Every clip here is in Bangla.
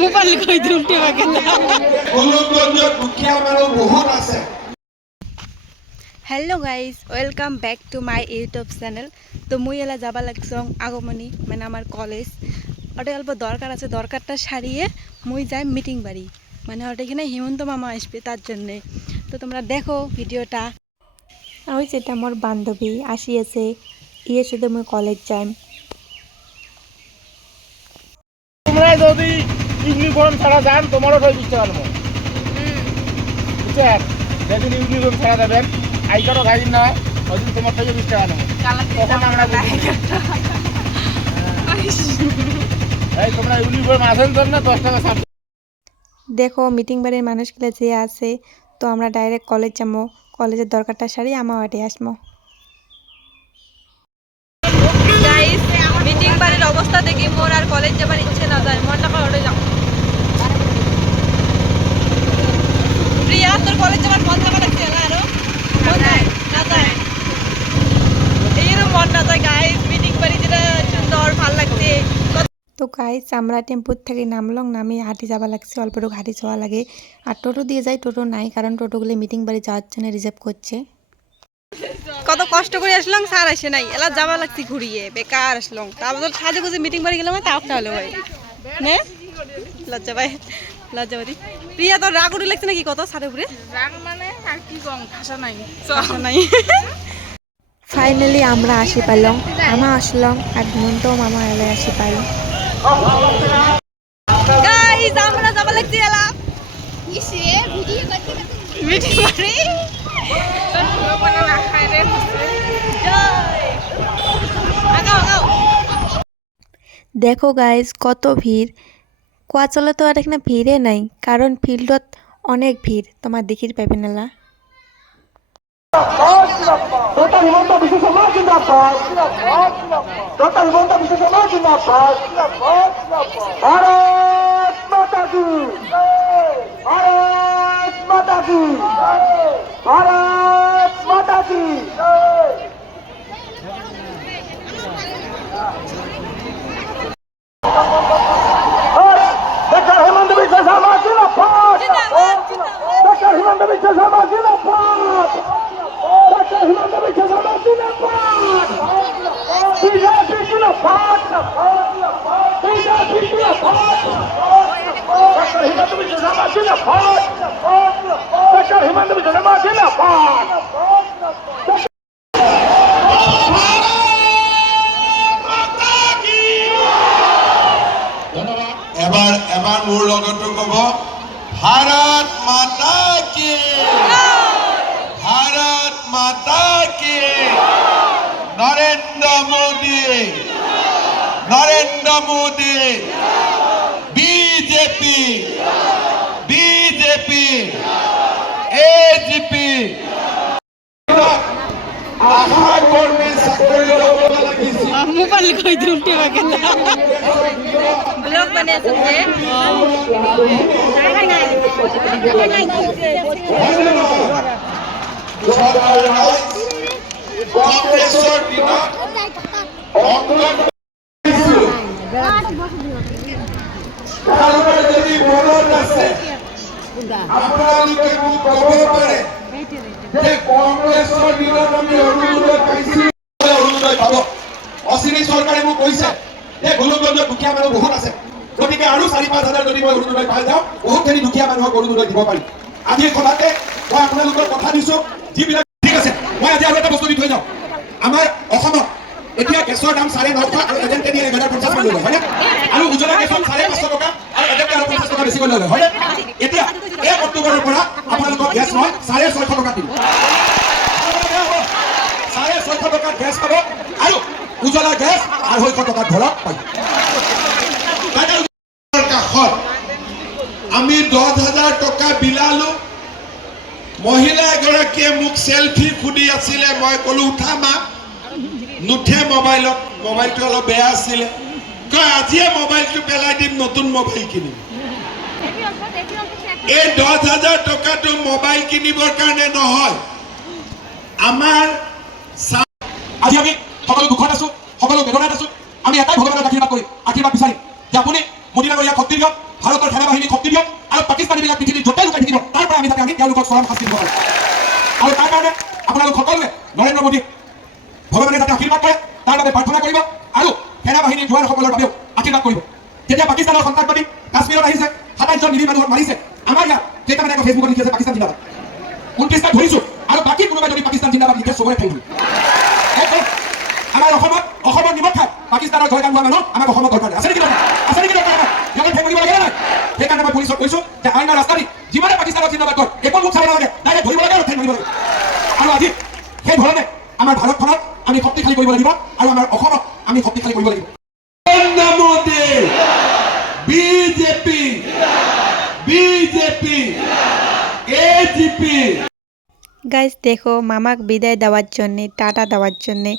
মোবাইল কই দিম টেবা কেলা গোলকগঞ্জত দুখীয়া মানুহ বহুত আছে। Hello guys welcome back to my YouTube channel. तो मुई एला जाबा लागसं আগমনী মানে আমার কলেজ ওটা অল্প দরকার আছে, দরকারটা সারিয়ে মুই যাই মিটিং বাড়ি, মানে ওটা এখানে হেমন্ত মামা আসবে তার জন্যে। তো তোমরা দেখো ভিডিওটা। ওই যেটা আমার বান্ধবী আসিয়েছে ইয়ে শুধু মুই কলেজ যাই। তোমরা যদি ইউনিফর্ম ছাড়া যান তোমারও তো দিতে পারবো। বুঝছেন, যেদিন ইউনিফর্ম ছাড়া দেবেন আই কার্ডও খাইন না, ওই দিন তোমার থেকে দিতে পারবো। তখন আমরা এই তোমরা ইউনিফর্ম আসেন জন্য 10 টাকা ছাড়। দেখো মিটিং বাড়ির মানুষগুলো যে আছে, তো আমরা ডাইরেক্ট কলেজ যাবো, কলেজের দরকারটা সারি আমার ওয়াটে আসবো। মিটিং বাড়ির অবস্থা দেখি মোর আর কলেজ যাবার ইচ্ছে না যায়, মনটা করে যাও। প্রিয়া তোর কলেজ যাবার মন যাবার লাগছে না? আরো মন যায় না যায়, এইরকম মন না যায় গাইস। মিটিং বাড়ি যেটা সুন্দর ভাল লাগছে। তো গাইস আমরা টেম্পুর থেকে নামলাম, নামি হাঁটি যাবা লাগছে, অল্পটুকু হাঁটি যাওয়া লাগে। আর টোটো দিয়ে যাই, টোটো নাই কারণ টোটোগুলো মিটিং বাড়ি যাওয়ার জন্য রিজার্ভ করছে। কত কষ্ট করে আসলাম, স্যার আসে নাই, এলা যাবা লাগছে ঘুরিয়ে, বেকার আসলাম। তারপর সাজে গুজে মিটিং বাড়ি গেলাম, তাপটা হলো ভাই নে লজ্জা ভাই, লজ্জাবাদী। প্রিয়া তোর রাগ উঠে লাগছে নাকি কত সারে উপরে? রাগ মানে আর কি কম, ভাষা নাই। ফাইনালি আমরা আসি পাইলাম, মামা আসলাম আর হেমন্ত মামা এলে আসি পাই। গাইস আমরা যাবা লাগছি এলা ইসে ভিডিও করতে মিটিং বাড়ি। লোকনা না খায় রে। দেখো গাইস কত ভিড়, কোয়াচলে তো আর এখানে ভিড়ে নাই, কারণ ফিল্ডত অনেক ভিড়, তোমার দেখির পাবেন না। এবাৰ এবাৰ মোৰ লগতো ক'ব, ভাৰত মাতা কি, ভাৰত মাতা কি, Narendra Modi, Narendra Modi, BJP, BJP, AGP. আশা কৰ্মী চাকৰি ল'ব লাগিছিল। মোবাইল কই দিম টেবা কেলা ব্লগ বানিয়ে আছে কংগ্ৰেছৰ দিনত যদি মনত আছে আপোনালোকে মোক ক'ব পাৰে যে কংগ্ৰেছৰ দিনত আমি অৰুণোদয় পাইছিলোঁ। অৰুণোদয় পাব, অচিনাকি চৰকাৰে মোক কৈছে যে গোলকগঞ্জত দুখীয়া মানুহ বহুত আছে, গতিকে আৰু 4-5 হাজাৰ যদি মই অৰুণোদয় পাই যাওঁ বহুতখিনি দুখীয়া মানুহক অৰুণোদয় দিব পাৰিম। আজিৰ সভাতে মই আপোনালোকৰ কথা দিছোঁ, যিবিলাক ঠিক আছে। মই আজি আৰু এটা বস্তু দি থৈ যাওঁ, আমাৰ অসমত এতিয়া গেছৰ দাম 950 আৰু এজেণ্টে দিয়ে 1050 মান লয়, হয়নে? আৰু উজলা গেছত 550 টকা আৰু এজেণ্টে আৰু 50 টকা বেছিকৈ লয়, হয়নে? এতিয়া 1 অক্টোবৰৰ পৰা আপোনালোকক গেছ নহয় 650 টকা দিব, 650 টকাত গেছ পাব আৰু উজলা গেছ 250 টকাত ঘৰত পাব। কাষত আমি 10,000 টকা বিলালো, মহিলা এগৰাকীয়ে মোক সেলফি খুদি আছিলে, মই ক'লো উঠা মা, নুঠে মোবাইলত, মোবাইলটো অলপ বেয়া আছিলে, কয় আজিয়ে মোবাইলটো পেলাই দিম, নতুন মোবাইল কিনিম। এই 10,000 টকাটো মোবাইল কিনিবৰ কাৰণে নহয়, আমাৰ আজি আমি সকলো দুখত আছো, সকলো বেদনাত আছো, আমি এটাই ভগৱানক আশীৰ্বাদ কৰিম, আশীৰ্বাদ বিচাৰিম যে আপুনি মোদী ডাঙৰীয়া শক্তি দিয়ক, ভাৰতৰ সেনাবাহিনী শক্তি দিয়ক, আৰু পাকিস্তানীবিলাক পৃথিৱীৰ য'তে লুকাই থাকিব তাৰ পৰা আমি তেওঁলোকক চৰম শাস্তি দিব পাৰোঁ। আৰু তাৰ কাৰণে আপোনালোক সকলোৱে নৰেন্দ্ৰ মোদীক ভগৱানে যাতে আশীৰ্বাদ কৰে তাৰ বাবে প্ৰাৰ্থনা কৰিব, আৰু সেনাবাহিনীৰ জোৱানসকলৰ বাবেও আশীৰ্বাদ কৰিব। যেতিয়া পাকিস্তানৰ সন্ত্ৰাসবাদী কাশ্মীৰত আহিছে, 27 জন নিৰীহ মানুহক মাৰিছে, আমাৰ ইয়াত কেইটামানে আকৌ ফেচবুকত লিখি আছে পাকিস্তান জিন্দাবাদ। 29টা ধৰিছোঁ, আৰু বাকী কোনোবাই যদি পাকিস্তান জিন্দাবাদ লিখে চবৰে ঠাই ধৰিম। আমাৰ অসমৰ নিমখ খাই পাকিস্তানৰ জয়গান হোৱা মানুহ আমাক অসমত দৰকাৰ আছে নেকি? আছে নেকি দৰকাৰ? সিহঁতে ঠেক দিব লাগে নাই? সেইকাৰণে মই পুলিচক কৈছোঁ যে আইনৰ ৰাস্তা দি যিমানে পাকিস্তানত জিন্দাবাদ কয় একো মুখ চাব নালাগে, ডাইৰেক্ট ধৰিব লাগে আৰু ঠেক ধৰিব লাগে। আৰু আজি সেই ধৰণে আমাৰ ভাৰতখনক আমি শক্তিশালী কৰিব লাগিব, আৰু আমাৰ অসমক আমি শক্তিশালী কৰিব লাগিব। BJP BJP AGP. গাইজ দেখো মামাক বিদায় দেওয়ার জন্যে, টাটা দেওয়ার জন্যে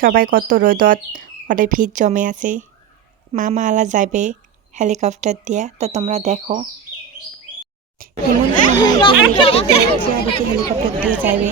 সবাই কত রোদত ওটা ভিড় জমে আছে। মামা আলা যাবে হেলিকপ্টার দিয়ে, তো তোমরা দেখো হেমন্ত হেলিকপ্টার দিয়ে যাবে।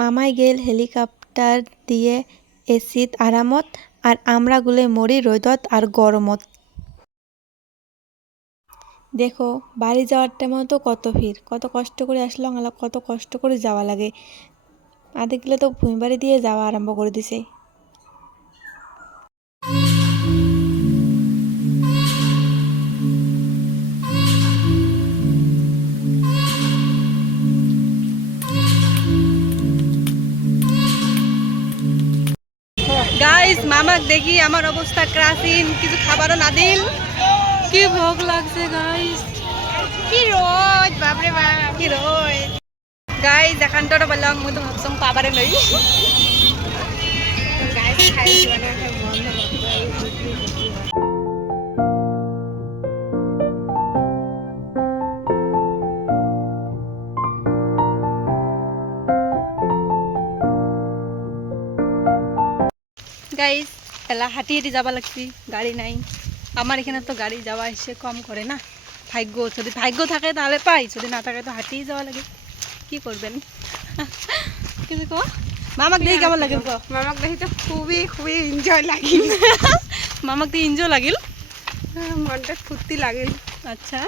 মামাই গেল হেলিকপ্টার দিয়ে এসিত আরামত, আর আমরা গুলে মরি রোদত আর গরমত। দেখো বাড়ি যাওয়ার টাইমও তো কত ভিড়, কত কষ্ট করে আসলাম, কত কষ্ট করে যাওয়া লাগে। আধে গেলে তো ভূমি বাড়ি দিয়ে যাওয়া আরম্ভ করে দিছে। গাইস মামাক দেখি আমার অবস্থা ক্রাসিন, কিছু খাবারও না দিল, কি ভোগ লাগছে গাইস, কি রোদ বাপরে বাপ। কি রয় গাইস এখানটা বললাম মুই তো ভাবছং পাবারে নই। গাইস খাই মানে বন্ধ গাইস এলা হাঁটি হাঁটি যাবা লাগছি, গাড়ি নাই আমার এখানে, তো গাড়ি যাওয়া এসে কম করে না। ভাগ্য, যদি ভাগ্য থাকে তাহলে পাই, যদি না থাকে তো হাঁটিয়ে যাওয়া লাগে। কি করবেন কিছু কো? মামাক দেখি কেমন লাগিল কো? মামাক দেখি তো খুবই খুবই এনজয় লাগিল। মামাক দেখি এনজয় লাগিল, মনটা ফুর্তি লাগিল। আচ্ছা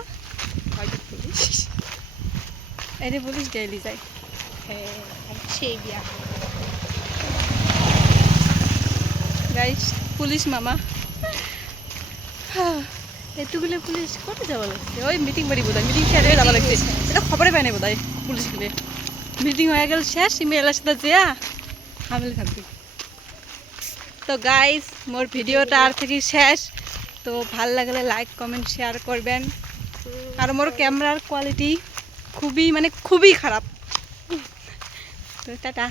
এনে পুলিশ ডেইলি যায়। সেই বিয়া গাইস পুলিশ মামা এতগুলো পুলিশ কোথায় যাওয়া লাগছে? ওই মিটিং বাড়ি বোধ হয়, মিটিং শেষ হয়ে যাওয়া লাগছে, এটা খবরে পায় না বোধ হয়। পুলিশগুলো মিটিং হয়ে গেল শেষ, মেয়ের সাথে যেয়া হামিলে থাকবি। তো গাইস মোর ভিডিওটা আর থেকে শেষ, তো ভাল লাগলে লাইক কমেন্ট শেয়ার করবেন। আর মোর ক্যামেরার কোয়ালিটি খুবই মানে খুবই খারাপ। তো টাটা।